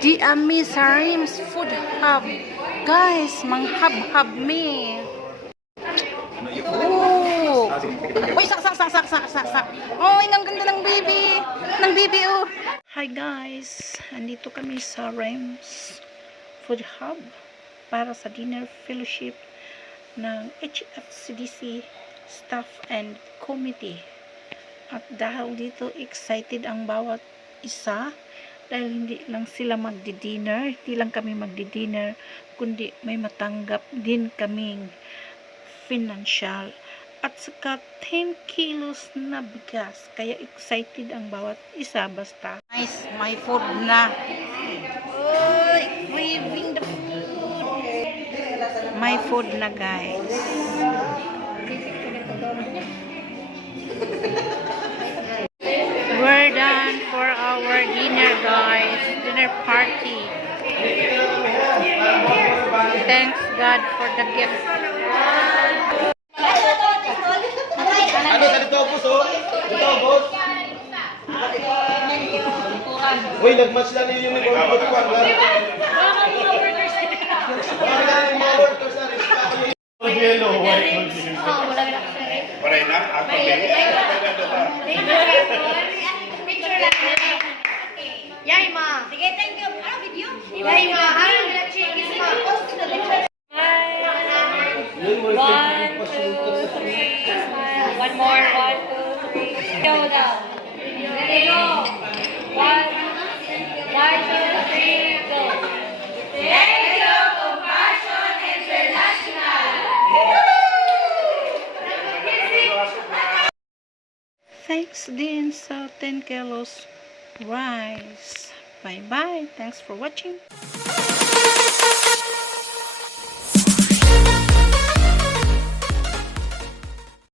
Di ami sa Rims Food Hub. Guys, manghab-hab me. Oh! Uy, sak. Oy, ang ganda ng baby. Ng baby, oh. Hi guys, andito kami sa Rims Food Hub para sa dinner fellowship ng HFCDC staff and committee. At dahil dito excited ang bawat isa dahil hindi lang sila magdi-dinner, hindi lang kami magdi-dinner, kundi may matanggap din kaming financial at saka 10 kilos na bigas. Kaya excited ang bawat isa basta. Nice, may food na. Oy, craving the food. May food na guys. We're done for our dinner guys. Dinner party. Thanks God for the gift. Ano sa dito, boss, oh? Dito, boss. Uy, nag-match lang yung uniform ko. Wala ka mga workers na rin. Yellow, white, paray na? Ako din. Picture lang. Yay, ma. Sige, thank you. Ano video? Yay, ma. Ano nila chicken, ma. Post to the picture. One, two, three, smile. One more, 1, 2, 3. Go down. Ready, go. 1, 2, 3, go. Thank you, Compassion International. Thanks din sa 10 kilos rice. Bye-bye. Thanks for watching.